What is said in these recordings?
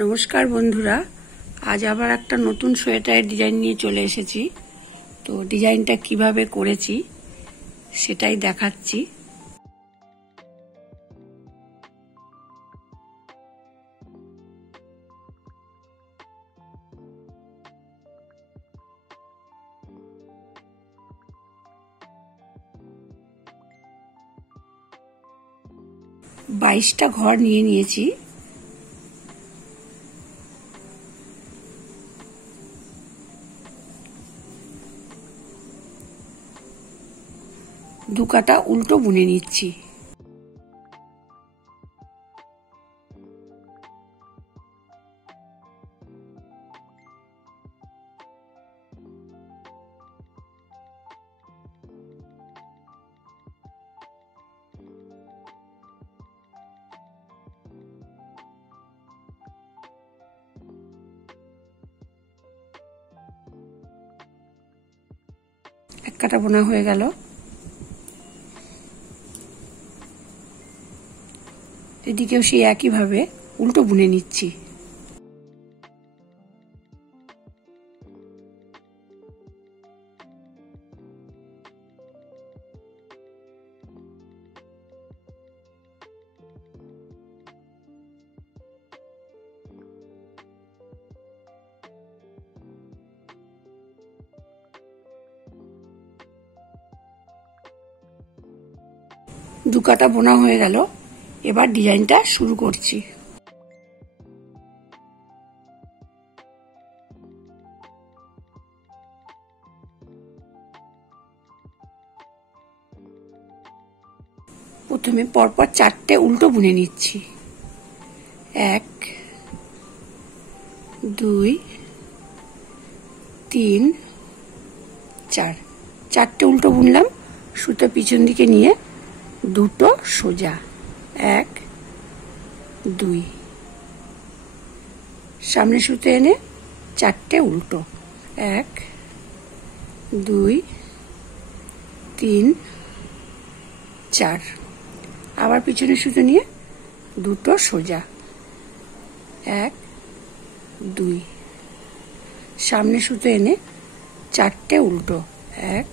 নমস্কার বন্ধুরা, আজ আবার একটা নতুন সোয়েটারের ডিজাইন নিয়ে চলে এসেছি। তো ডিজাইনটা কিভাবে করেছি সেটাই দেখাচ্ছি। বাইশটা ঘর নিয়ে নিয়েছি। দু কাটা উল্টো বুনে নিচ্ছি। এক কাটা বোনা হয়ে গেল। এদিকেও সেই একইভাবে উল্টো বুনে নিচ্ছি। দু কাটা বোনা হয়ে গেল। এবার ডিজাইনটা শুরু করছি। প্রথমে পরপর চারটে উল্টো বুনে নিচ্ছি। 1 2 3 4। চারটে উল্টো বুনলাম। সুতো পিছন দিকে নিয়ে দুটো সোজা। 1 2। সামনে সুতো এনে চারটে উল্টো। 1 2 3 4। আবার পিছনে সুতো নিয়ে দুটো সোজা। 1 2। সামনে সুতো এনে চারটে উল্টো। 1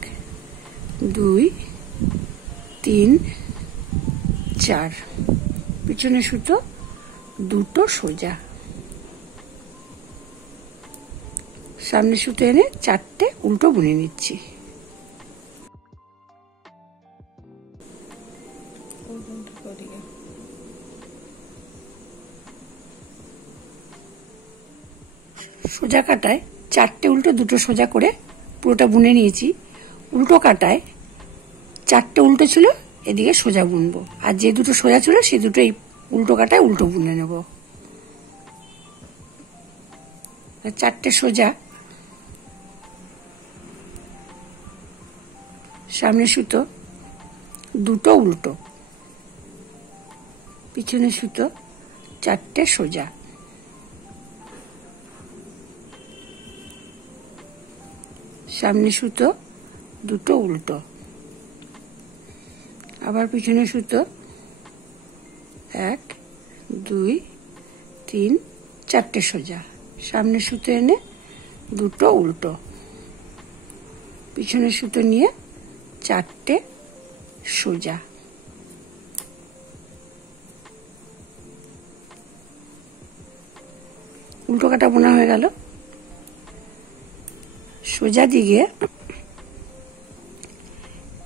2 3 4। পিছনে সুতো দুটো সোজা। সামনে সুতো এনে চারটে উল্টো বুনে নিচ্ছি। সোজা কাটায় চারটে উল্টো দুটো সোজা করে পুরোটা বুনে নিয়েছি। উল্টো কাটায় চারটে উল্টো ছিল, এদিকে সোজা বুনবো। আর যে দুটো সোজা ছিল সে দুটো এই উল্টো কাটায় উল্টো বুনে নেব। চারটে সোজা। সামনে সুতো দুটো উল্টো। পিছনে সুতো চারটে সোজা। সামনে সুতো দুটো উল্টো। আবার পিছনে সুতো 1 2 3 চারটে সোজা। সামনে সুতো এনে দুটো উল্টো। পিছনে সুতো নিয়ে চারটে সোজা। উল্টো কাটা বোনা হয়ে গেল। সোজা দিকে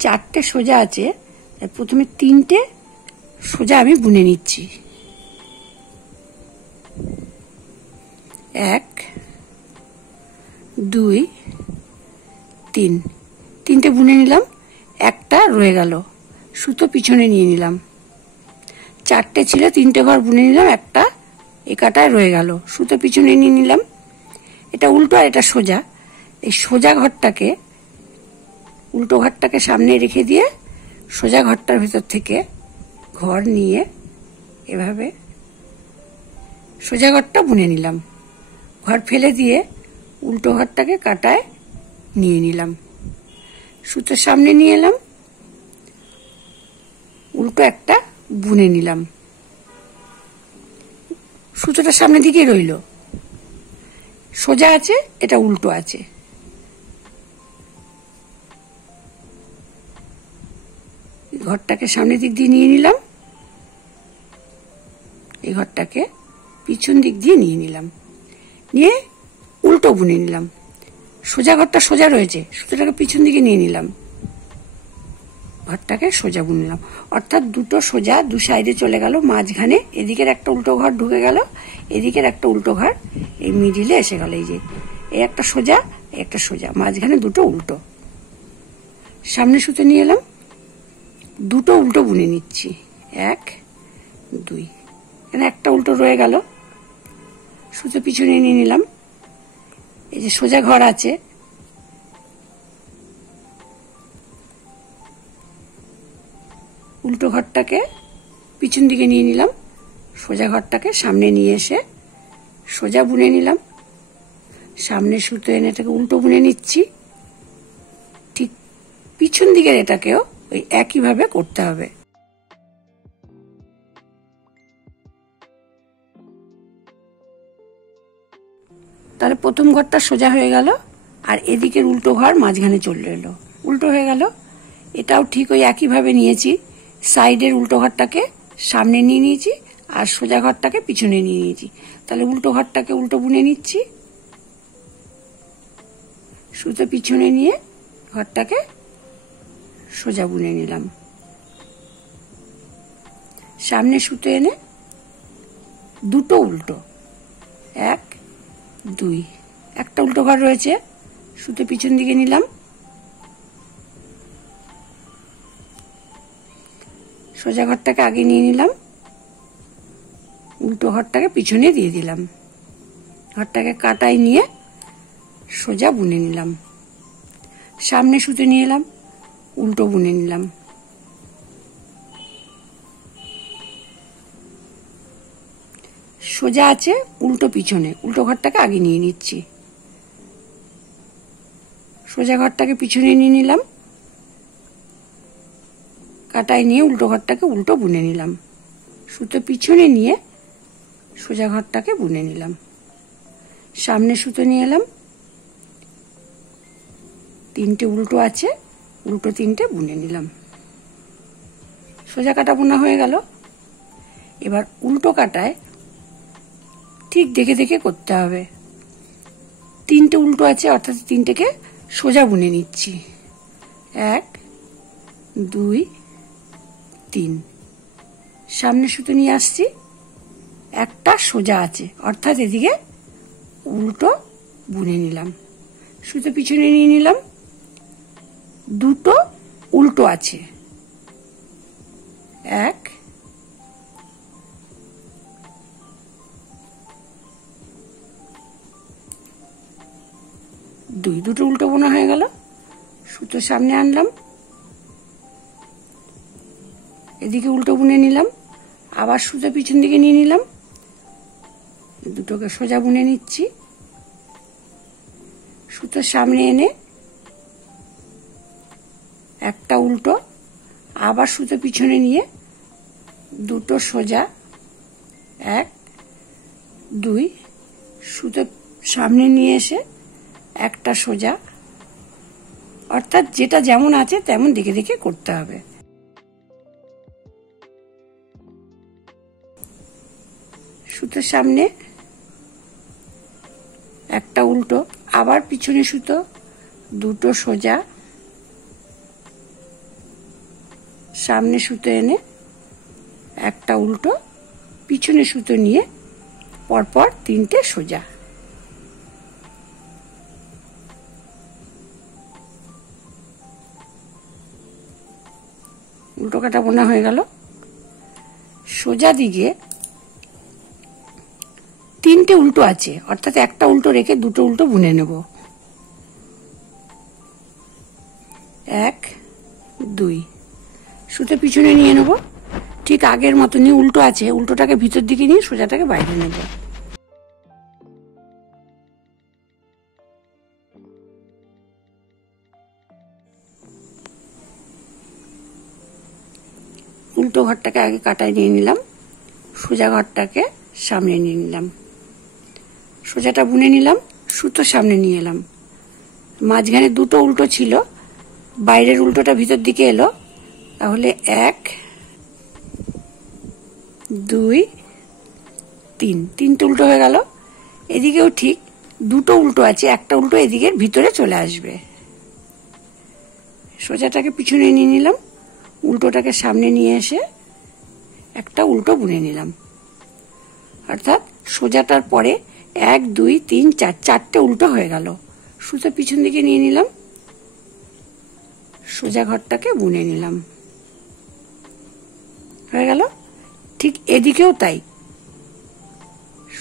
চারটে সোজা আছে, প্রথমে তিনটে সোজা আমি বুনে নিচ্ছি। 1 2 3। তিনটে বুনে নিলাম, একটা রয়ে গেল। সুতো পিছনে নিয়ে নিলাম। চারটে ছিল, তিনটে ঘর বুনে নিলাম, একটা এ কাটায় রয়ে গেল। সুতো পিছনে নিয়ে নিলাম। এটা উল্টো আর এটা সোজা। এই সোজা ঘরটাকে উল্টো ঘরটাকে সামনে রেখে দিয়ে সোজা ঘরটার ভেতর থেকে ঘর নিয়ে এভাবে সোজা ঘরটা বুনে নিলাম। ঘর ফেলে দিয়ে উল্টো ঘরটাকে কাটায় নিয়ে নিলাম। সুতো সামনে নিয়ে এলাম, উল্টো একটা বুনে নিলাম। সুতোটা সামনের দিকে রইল, সোজা আছে, এটা উল্টো আছে। ঘরটাকে সামনের দিক দিয়ে নিয়ে নিলাম, এই ঘরটাকে পিছন দিক দিয়ে নিয়ে নিলাম, নিয়ে উল্টো বুনে নিলাম। সোজা ঘরটা সোজা রয়েছে, সুতোটাকে পিছন দিকে নিয়ে নিলাম, ঘরটাকে সোজা বুনে নিলাম। অর্থাৎ দুটো সোজা দু সাইডে চলে গেল, মাঝখানে এদিকের একটা উল্টো ঘর ঢুকে গেল, এদিকের একটা উল্টো ঘর এই মিডিলে এসে গেল। এই যে এই একটা সোজা, একটা সোজা, মাঝখানে দুটো উল্টো। সামনে সুতো নিয়ে এলাম, দুটো উল্টো বুনে নিচ্ছি, 1 2। এখানে একটা উল্টো রয়ে গেল, সুতো পিছনে নিয়ে নিলাম। এই যে সোজা ঘর আছে, উল্টো ঘরটাকে পিছন দিকে নিয়ে নিলাম, সোজা ঘরটাকে সামনে নিয়ে এসে সোজা বুনে নিলাম। সামনে সুতো এনে এটাকে উল্টো বুনে নিচ্ছি। ঠিক পিছন দিকের এটাকেও ওই একইভাবে করতে হবে। তাহলে প্রথম ঘরটা সোজা হয়ে গেল, আর এদিকের উল্টো ঘর মাঝখানে চলে এলো, উল্টো হয়ে গেল। এটাও ঠিক ওই একইভাবে নিয়েছি, সাইডের উল্টো ঘরটাকে সামনে নিয়ে নিয়েছি আর সোজা ঘরটাকে পিছনে নিয়ে নিয়েছি। তাহলে উল্টো ঘরটাকে উল্টো বুনে নিচ্ছি, সুতো পিছনে নিয়ে ঘরটাকে সোজা বুনে নিলাম। সামনে সুতো এনে দুটো উল্টো, 1 2, একটা উল্টো ঘর রয়েছে, সুতো পিছন দিকে নিলাম, সোজা ঘরটাকে আগে নিয়ে নিলাম, উল্টো ঘরটাকে পিছনে দিয়ে দিলাম, ঘরটাকে কাটাই নিয়ে সোজা বুনে নিলাম। সামনে সুতো নিয়ে এলাম, উল্টো বুনে নিলাম। সোজা আছে, উল্টো পিছনে, উল্টো ঘরটাকে আগে নিয়ে নিচ্ছি, সোজা ঘরটাকে পিছনে নিয়ে নিলাম, কাটাই নিয়ে উল্টো ঘরটাকে উল্টো বুনে নিলাম, সুতো পিছনে নিয়ে সোজা ঘরটাকে বুনে নিলাম। সামনে সুতো নিয়ে এলাম, 3টে উল্টো আছে, উল্টো 3টে বুনে নিলাম। সোজা কাটা বোনা হয়ে গেল। এবার উল্টো কাটায় ঠিক দেখে দেখে করতে হবে। 3টে উল্টো আছে, অর্থাৎ 3টেকে সোজা বুনে নিচ্ছি, 1 2 3। সামনে সুতো নিয়ে আসছি, একটা সোজা আছে, অর্থাৎ এদিকে উল্টো বুনে নিলাম, সুতো পিছনে নিয়ে নিলাম, দুটো উল্টো আছে, 1 2, দুটো উল্টো বোনা হয়ে গেল। সুতো সামনে আনলাম, এদিকে উল্টো বুনে নিলাম, আবার সুতো পিছন দিকে নিয়ে নিলাম, দুটোকে সোজা বুনে নিচ্ছি, সুতো সামনে এনে একটা উল্টো, আবার সুতো পিছনে নিয়ে দুটো সোজা, 1 2, সুতো সামনে নিয়ে এসে একটা সোজা, অর্থাৎ যেটা যেমন আছে তেমন দেখে দেখে করতে হবে। সুতো সামনে একটা উল্টো, আবার পিছনে সুতো, দুটো সোজা, সামনে সুতো এনে একটা উল্টো, পিছনে সুতো নিয়ে পরপর 3টে সোজা। উল্টো কাটা বোনা হয়ে গেল। সোজা দিকে 3টে উল্টো আছে, অর্থাৎ একটা উল্টো রেখে দুটো উল্টো বুনে নেব, 1 2। সুতো পিছনে নিয়ে নেব, ঠিক আগের মতনই উল্টো আছে, উল্টোটাকে ভিতর দিকে নিয়ে সোজাটাকে বাইরে নেব। উল্টো ঘরটাকে আগে কাটায় নিয়ে নিলাম, সোজা ঘরটাকে সামনে নিয়ে নিলাম, সোজাটা বুনে নিলাম, সুতো সামনে নিয়ে এলাম, মাঝখানে দুটো উল্টো ছিল, বাইরের উল্টোটা ভিতর দিকে এলো, তাহলে 1 2 3, তিনটে উল্টো হয়ে গেল। এদিকেও ঠিক দুটো উল্টো আছে, একটা উল্টো এদিকের ভিতরে চলে আসবে। সোজাটাকে পিছনে নিয়ে নিলাম, উল্টোটাকে সামনে নিয়ে এসে একটা উল্টো বুনে নিলাম, অর্থাৎ সোজাটার পরে 1 2 3 4, চারটে উল্টো হয়ে গেল। সুতো পিছন দিকে নিয়ে নিলাম, সোজা ঘরটাকে বুনে নিলাম, হয়ে গেল। ঠিক এদিকেও তাই,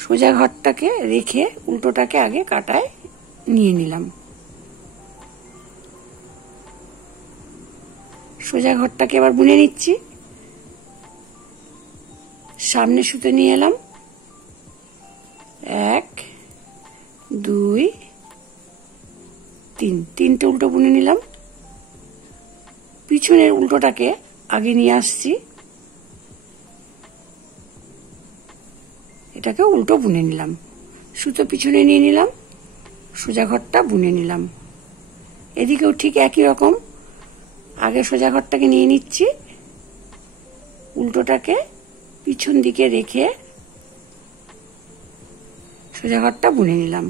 সোজা ঘরটাকে রেখে উল্টোটাকে আগে কাটায় নিয়ে নিলাম, সোজা ঘরটাকে এবার বুনে নিচ্ছি। সামনে সুতো নিয়ে এলাম, 1 2 3, তিনটে উল্টো বুনে নিলাম, পিছনের উল্টোটাকে আগে নিয়ে আসছি, এটাকে উল্টো বুনে নিলাম, সুতো পিছনে নিয়ে নিলাম, সোজা ঘরটা বুনে নিলাম। এদিকেও ঠিক একই রকম, আগে সোজা ঘরটাকে নিয়ে নিচ্ছি, উল্টোটাকে পিছন দিকে রেখে সোজা ঘরটা বুনে নিলাম।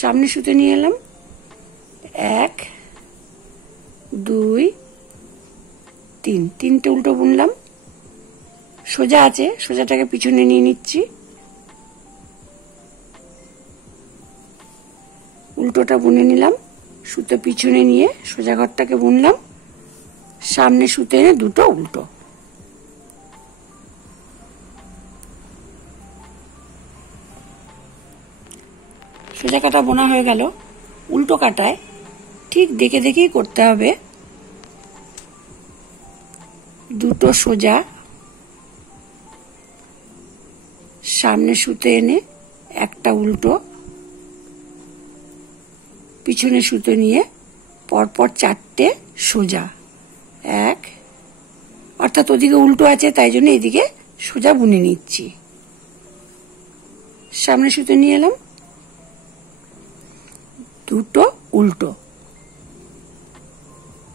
সামনে সুতো নিয়ে এলাম, 1 2 3, তিনটে উল্টো বুনলাম, সোজা আছে, সোজাটাকে পিছনে নিয়ে নিচ্ছি, উল্টোটা বুনে নিলাম, সুতো পিছনে নিয়ে সোজা ঘরটাকে বুনলাম, সামনে সুতো এনে দুটো উল্টো। সোজা কাটা বোনা হয়ে গেল। উল্টো কাটায় ঠিক দেখে দেখেই করতে হবে, দুটো সোজা, সামনে সুতো এনে একটা উল্টো, পিছনে সুতো নিয়ে পরপর চারটে সোজা, 1, অর্থাৎ ওদিকে উল্টো আছে তাই জন্য এদিকে সোজা বুনে নিচ্ছি। সামনে সুতো নিয়ে এলাম, দুটো উল্টো,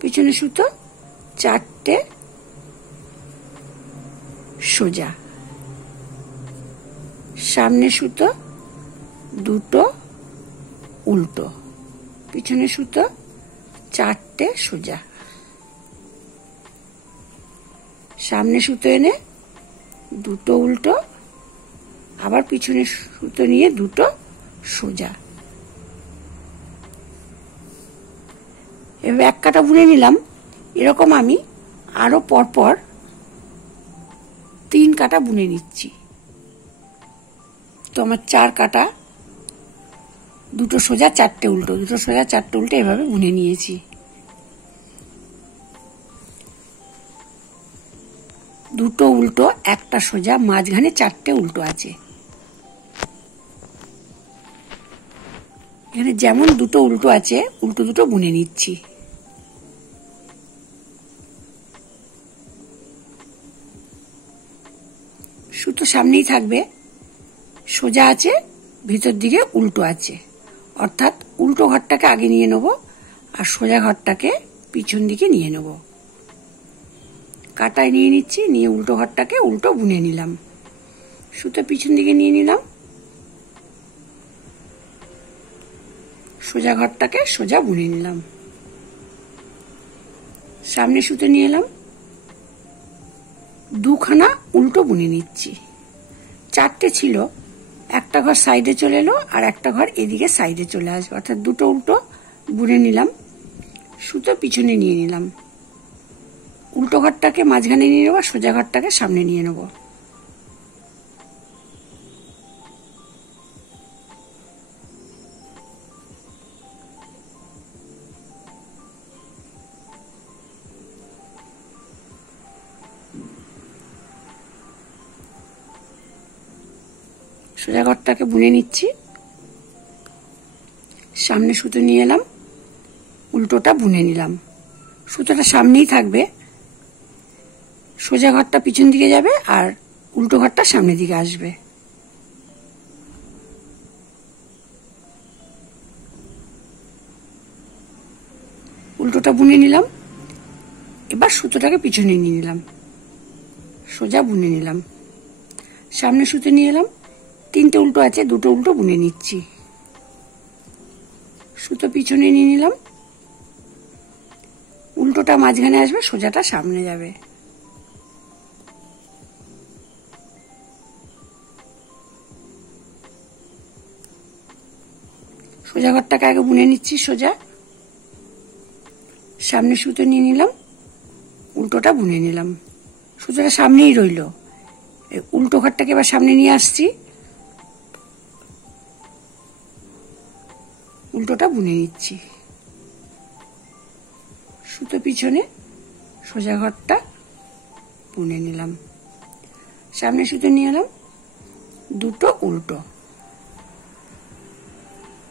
পিছনে সুতো, চারটে সোজা, সামনে সুতো, দুটো উল্টো, পিছনে সুতো, চারটে সোজা, সামনে সুতো এনে দুটো উল্টো, আবার পিছনে সুতো নিয়ে দুটো সোজা। এবার 1 কাটা বুনে নিলাম। এরকম আমি আরো পরপর 3 কাটা বুনে নিচ্ছি। তো আমার 4 কাটা, দুটো সোজা চারটে উল্টো, দুটো সোজা চারটে উল্টো এভাবে বুনে নিয়েছি। দুটো উল্টো, একটা সোজা, মাঝখানে চারটে উল্টো আছে। এখানে যেমন দুটো উল্টো আছে, উল্টো দুটো বুনে নিচ্ছি। সুতো সামনেই থাকবে, সোজা আছে, ভিতর দিকে উল্টো আছে, অর্থাৎ উল্টো ঘরটাকে আগে নিয়ে নেব আর সোজা ঘরটাকে পিছন দিকে নিয়ে নেব। কাটায় নিয়ে নিচ্ছি, নিয়ে উল্টো ঘরটাকে উল্টো বুনে নিলাম, সুতো পিছন দিকে নিয়ে নিলাম, সোজা ঘরটাকে সোজা বুনে নিলাম। সামনে সুতো নিয়ে এলাম, 2 খানা উল্টো বুনে নিচ্ছি। 4টে ছিল, একটা ঘর সাইডে চলে এলো আর একটা ঘর এদিকে সাইডে চলে আসবে, অর্থাৎ দুটো উল্টো বুনে নিলাম, সুতো পিছনে নিয়ে নিলাম, উল্টো ঘরটাকে মাঝখানে নিয়ে নেবো, সোজা ঘরটাকে সামনে নিয়ে নেব। সোজা ঘরটাকে বুনে নিচ্ছি, সামনে সুতো নিয়ে এলাম, উল্টোটা বুনে নিলাম, সুতোটা সামনেই থাকবে, সোজা ঘরটা পিছন দিকে যাবে আর উল্টো ঘরটা সামনের দিকে আসবে। উল্টোটা বুনে নিলাম। এবার সুতোটাকে পিছনে নিয়ে নিলাম, সোজা বুনে নিলাম। সামনে সুতো নিয়ে এলাম, 3টে উল্টো আছে, 2টো উল্টো বুনে নিচ্ছি। সুতো পিছনে নিয়ে নিলাম, উল্টোটা মাঝখানে আসবে, সোজাটা সামনে যাবে। সোজা ঘরটাকে আগে বুনে নিচ্ছি সোজা। সামনে সুতো নিয়ে নিলাম, উল্টোটা বুনে নিলাম। সুতোটা সামনেই রইল। উল্টো ঘরটাকে এবার সামনে নিয়ে আসছি, উল্টোটা বুনে নিচ্ছি। সুতো পিছনে, সোজা ঘরটা বুনে নিলাম। সামনে সুতো নিয়ে এলাম, 2টো উল্টো,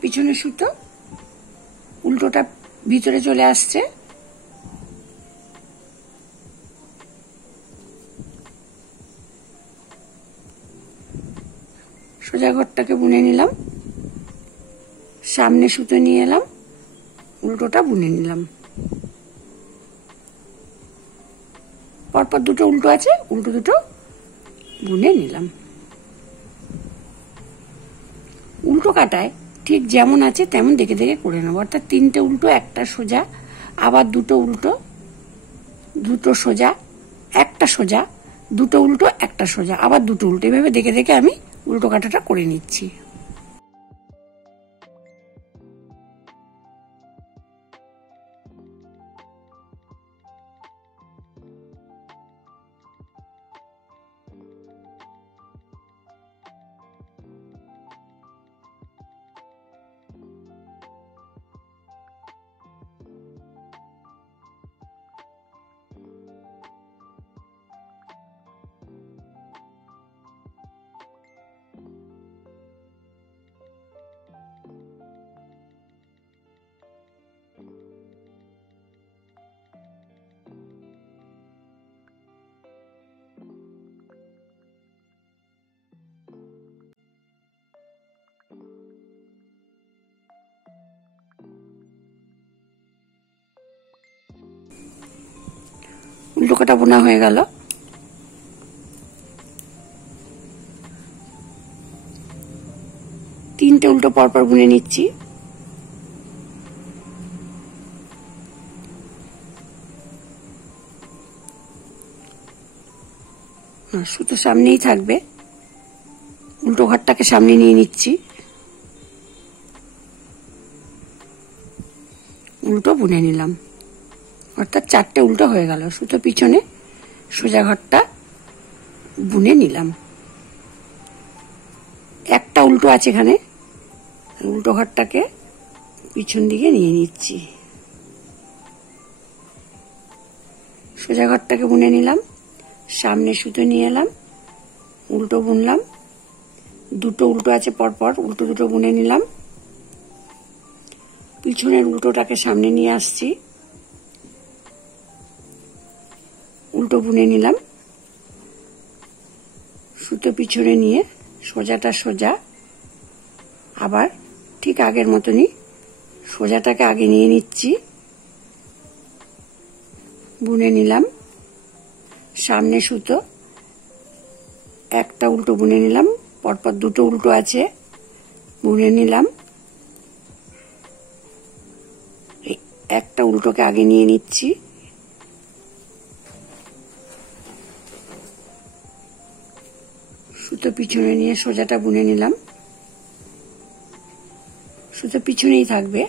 পিছনে সুতো, উল্টোটা ভিতরে চলে আসছে। সোজা ঘরটাকে বুনে নিলাম। সামনে সুতো নিয়ে এলাম, উল্টোটা বুনে নিলাম। পরপর 2টো উল্টো আছে, উল্টো 2টো বুনে নিলাম। উল্টো কাটায় ঠিক যেমন আছে তেমন দেখে দেখে করে নেবো, অর্থাৎ 3টে উল্টো, একটা সোজা, আবার 2টো উল্টো, 2টো সোজা, একটা সোজা, 2টো উল্টো, একটা সোজা, আবার 2টো উল্টো, এভাবে দেখে দেখে আমি উল্টো কাটাটা করে নিচ্ছি। উল্টো কাটা বোনা হয়ে গেল। তিনটে উল্টো পরপর বুনে নিচ্ছি। সুতো সামনেই থাকবে, উল্টো ঘরটাকে সামনে নিয়ে নিচ্ছি, উল্টো বুনে নিলাম, অর্থাৎ 4টে উল্টো হয়ে গেল। সুতো পিছনে, সোজা ঘরটা বুনে নিলাম। একটা উল্টো আছে এখানে, উল্টো ঘরটাকে পিছন দিকে নিয়ে নিচ্ছি, সোজা ঘরটাকে বুনে নিলাম। সামনে সুতো নিয়ে এলাম, উল্টো বুনলাম, 2টো উল্টো আছে পরপর, উল্টো 2টো বুনে নিলাম। পিছনের উল্টোটাকে সামনে নিয়ে আসছি, উল্টো বুনে নিলাম। সুতো পিছনে নিয়ে সোজাটা সোজা, আবার ঠিক আগের মতনই সোজাটাকে আগে নিয়ে নিচ্ছি, বুনে নিলাম। সামনে সুতো, একটা উল্টো বুনে নিলাম, পরপর 2টো উল্টো আছে, বুনে নিলাম। একটা উল্টোকে আগে নিয়ে নিচ্ছি, সুতো পিছনে নিয়ে সোজাটা বুনে নিলাম। সুতো পিছনেই থাকবে,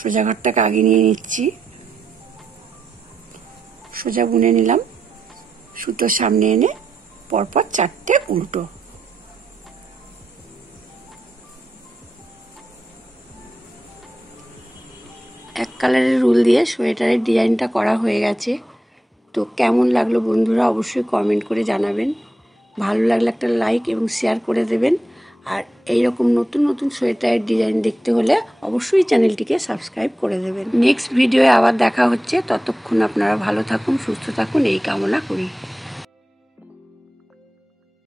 সোজা ঘরটাকে আগে নিয়ে নিচ্ছি, সোজা বুনে নিলাম। সুতো সামনে এনে পরপর 4টে উল্টো। এক কালারের রুল দিয়ে সোয়েটারের ডিজাইনটা করা হয়ে গেছে। তো কেমন লাগলো বন্ধুরা অবশ্যই কমেন্ট করে জানাবেন। ভালো লাগলে একটা লাইক এবং শেয়ার করে দেবেন। আর এইরকম নতুন নতুন সোয়েটারের ডিজাইন দেখতে হলে অবশ্যই চ্যানেলটিকে সাবস্ক্রাইব করে দেবেন। নেক্সট ভিডিওয়ে আবার দেখা হচ্ছে, ততক্ষণ আপনারা ভালো থাকুন, সুস্থ থাকুন, এই কামনা করি।